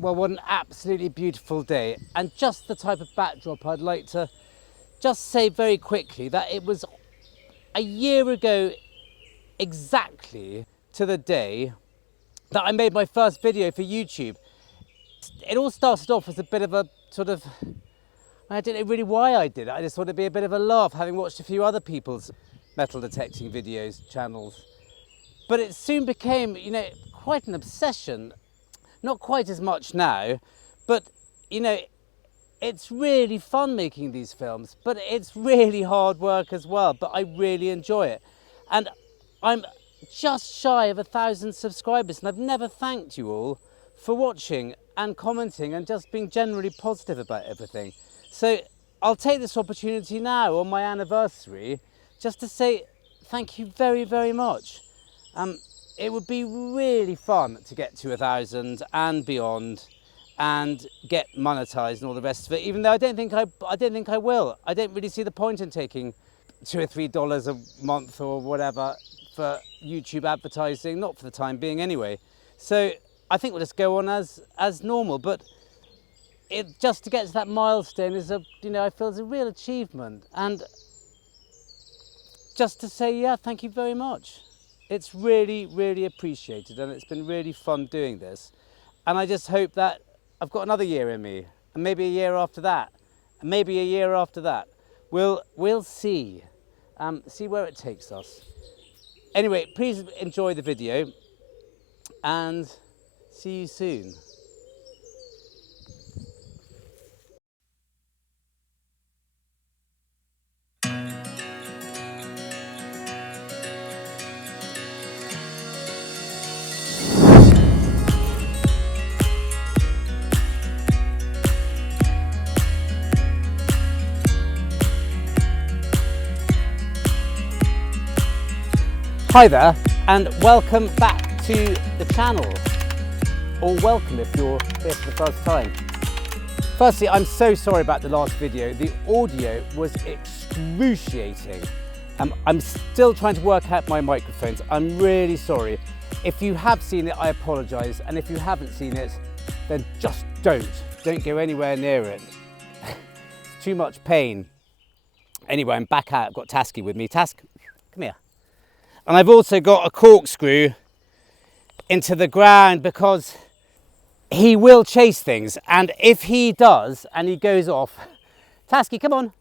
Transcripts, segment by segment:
Well, what an absolutely beautiful day, and just the type of backdrop I'd like to just say very quickly that it was a year ago exactly to the day that I made my first video for YouTube. It all started off as a bit of a sort of, I didn't know really why I did it. I just thought it'd be a bit of a laugh, having watched a few other people's metal detecting videos, channels. But it soon became, you know, quite an obsession. Not quite as much now, but, you know, it's really fun making these films, but it's really hard work as well, but I really enjoy it. And I'm just shy of 1,000 subscribers, and I've never thanked you all for watching and commenting and just being generally positive about everything. So I'll take this opportunity now on my anniversary just to say thank you very, very much. It would be really fun to get to 1,000 and beyond and get monetized and all the rest of it, even though I don't think I will. I don't really see the point in taking $2 or $3 a month or whatever for YouTube advertising, not for the time being anyway. So I think we'll just go on as normal, but just to get to that milestone is I feel is a real achievement. And just to say, yeah, thank you very much. It's really, really appreciated, and it's been really fun doing this. And I just hope that I've got another year in me, and maybe a year after that, and maybe a year after that. We'll see. See where it takes us. Anyway, please enjoy the video, and see you soon. Hi there, and welcome back to the channel, or welcome if you're here for the first time. Firstly, I'm so sorry about the last video. The audio was excruciating. I'm still trying to work out my microphones. I'm really sorry. If you have seen it, I apologise, and if you haven't seen it, then just don't go anywhere near it. It's too much pain. Anyway, I'm back out. I've got Taski with me. Task, come here. And I've also got a corkscrew into the ground because he will chase things. And if he does and he goes off, Taski, come on.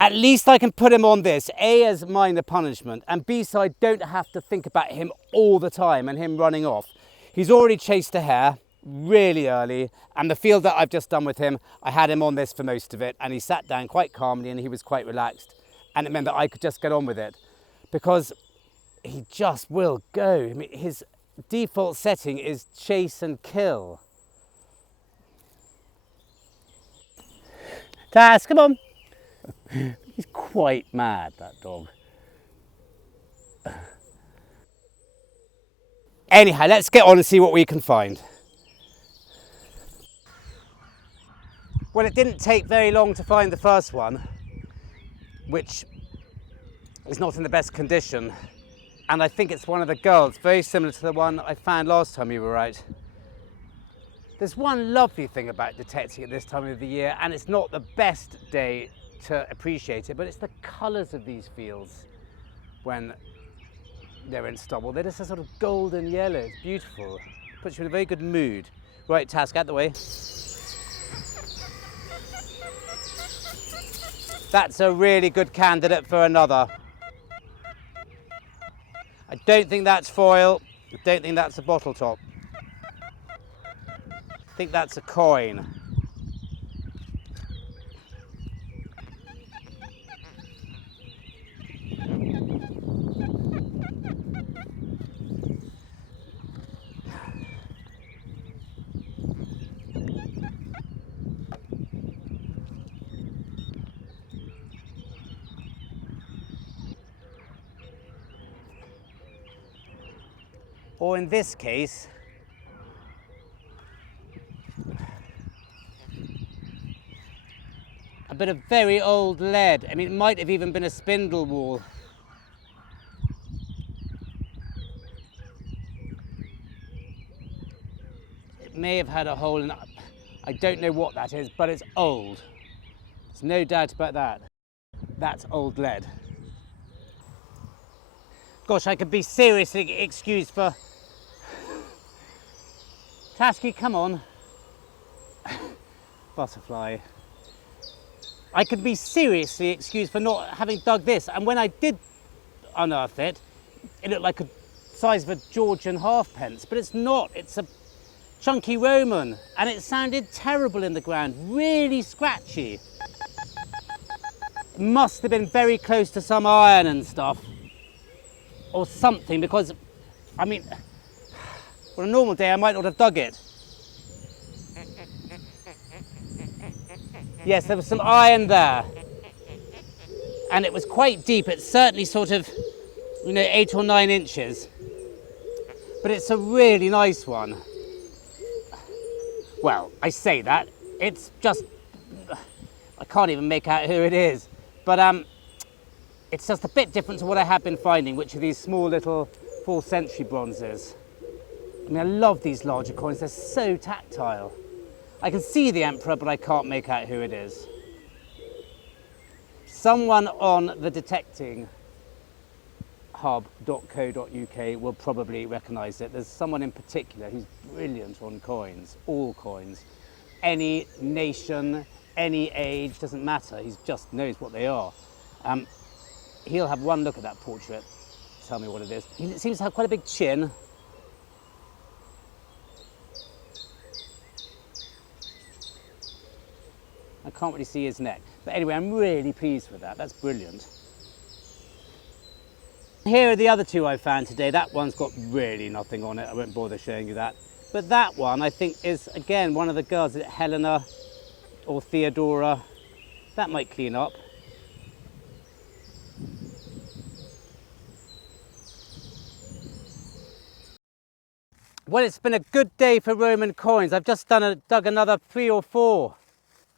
At least I can put him on this, A, as minor punishment, and B, so I don't have to think about him all the time and him running off. He's already chased a hare really early, and the field that I've just done with him, I had him on this for most of it, and he sat down quite calmly and he was quite relaxed. And it meant that I could just get on with it, because he just will go. I mean, his default setting is chase and kill. Task, come on. He's quite mad, that dog. Anyhow, let's get on and see what we can find. Well, it didn't take very long to find the first one, which is not in the best condition. And I think it's one of the girls, very similar to the one I found last time you were out. There's one lovely thing about detecting at this time of the year, and it's not the best day to appreciate it, but it's the colours of these fields when they're in stubble. They're just a sort of golden yellow. It's beautiful. Puts you in a very good mood. Right, Task, out the way. That's a really good candidate for another. I don't think that's foil. I don't think that's a bottle top. I think that's a coin. Or in this case, a bit of very old lead. I mean, it might have even been a spindle whorl. It it may have had a hole in it. I don't know what that is, but it's old. There's no doubt about that. That's old lead. Gosh, I could be seriously excused for... Taski, come on. Butterfly. I could be seriously excused for not having dug this. And when I did unearth it, it looked like a size of a Georgian halfpence, but it's not. It's a chunky Roman, and it sounded terrible in the ground, really scratchy. It must have been very close to some iron and stuff, or something, because, I mean, on a normal day I might not have dug it. Yes, there was some iron there, and it was quite deep. It's certainly sort of, 8 or 9 inches, but it's a really nice one. Well, I say that, it's just, I can't even make out who it is, but it's just a bit different to what I have been finding, which are these small little 4th century bronzes. I mean, I love these larger coins, they're so tactile. I can see the emperor, but I can't make out who it is. Someone on the detecting hub.co.uk will probably recognise it. There's someone in particular who's brilliant on coins, all coins. Any nation, any age, doesn't matter, he just knows what they are. He'll have one look at that portrait, tell me what it is. He seems to have quite a big chin. I can't really see his neck. But anyway, I'm really pleased with that. That's brilliant. Here are the other two I found today. That one's got really nothing on it. I won't bother showing you that. But that one, I think, is, again, one of the girls. Is it Helena or Theodora? That might clean up. Well, it's been a good day for Roman coins. I've just dug another 3 or 4.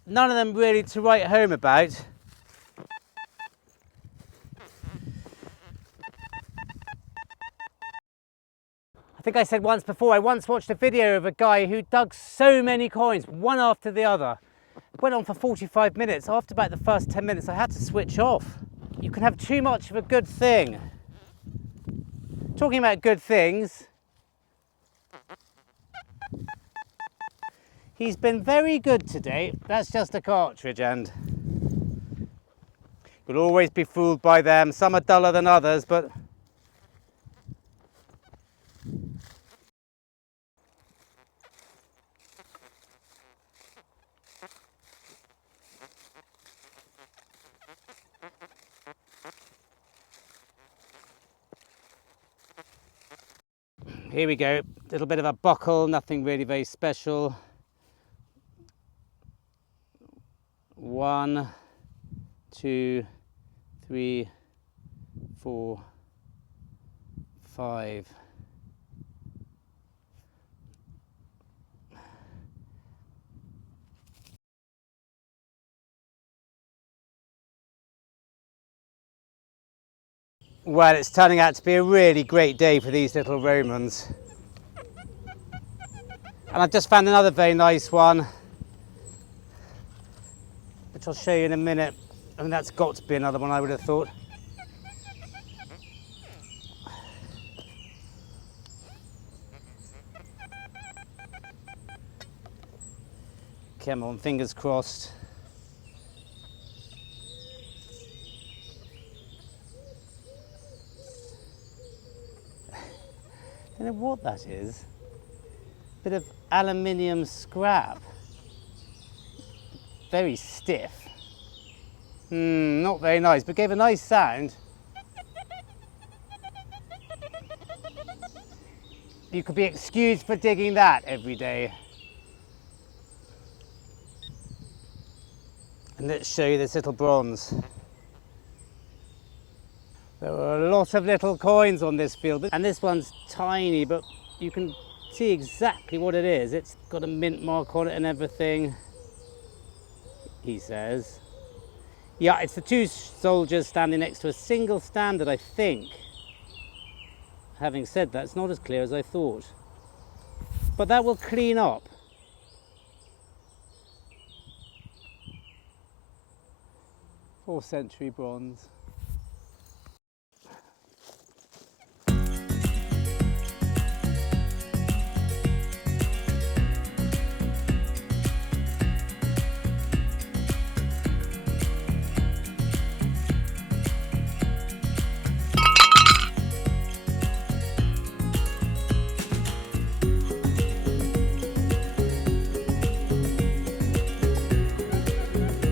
None of them really to write home about. I think I said once before, I once watched a video of a guy who dug so many coins, one after the other. It went on for 45 minutes. After about the first 10 minutes, I had to switch off. You can have too much of a good thing. Talking about good things, he's been very good today. That's just a cartridge end. You'll always be fooled by them. Some are duller than others, but here we go. A little bit of a buckle, nothing really very special. 1, 2, 3, 4, 5. Well, it's turning out to be a really great day for these little Romans. And I've just found another very nice one, which I'll show you in a minute. I mean, that's got to be another one, I would have thought. Come on, fingers crossed. I don't know what that is. Bit of aluminium scrap. Very stiff. Not very nice, but gave a nice sound. You could be excused for digging that every day. And let's show you this little bronze. There were a lot of little coins on this field, and this one's tiny, but you can see exactly what it is. It's got a mint mark on it and everything, he says. Yeah, it's the 2 soldiers standing next to a single standard, I think. Having said that, it's not as clear as I thought. but that will clean up. Fourth century bronze.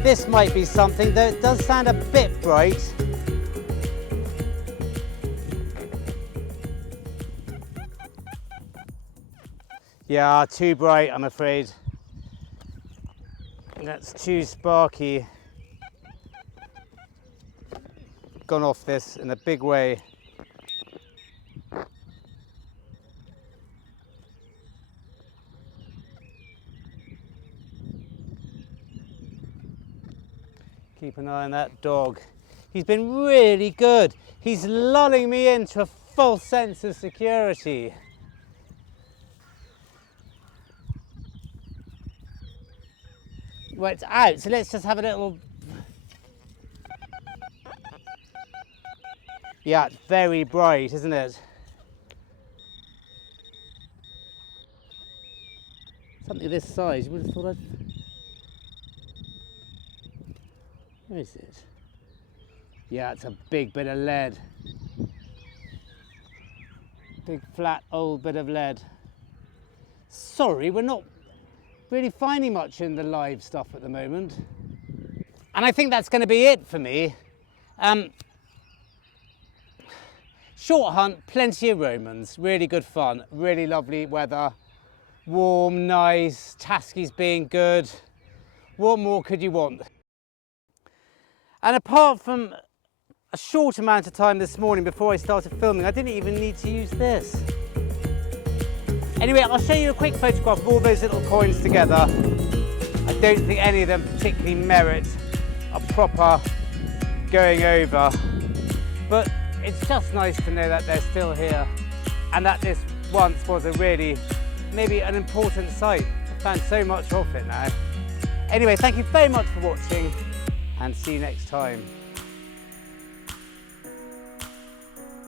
This might be something, though it does sound a bit bright. Yeah, too bright, I'm afraid. That's too sparky. Gone off this in a big way. Keep an eye on that dog. He's been really good. He's lulling me into a false sense of security. Well, it's out, so let's just have a little... Yeah, it's very bright, isn't it? Something this size, you would have thought I'd... Where is it? Yeah, it's a big bit of lead. Big flat old bit of lead. Sorry, we're not really finding much in the live stuff at the moment. And I think that's going to be it for me. Short hunt, plenty of Romans, really good fun, really lovely weather. Warm, nice, Taski's being good. What more could you want? And apart from a short amount of time this morning before I started filming, I didn't even need to use this. Anyway, I'll show you a quick photograph of all those little coins together. I don't think any of them particularly merit a proper going over, but it's just nice to know that they're still here and that this once was a really, maybe an important site. I found so much of it now. Anyway, thank you very much for watching, and see you next time.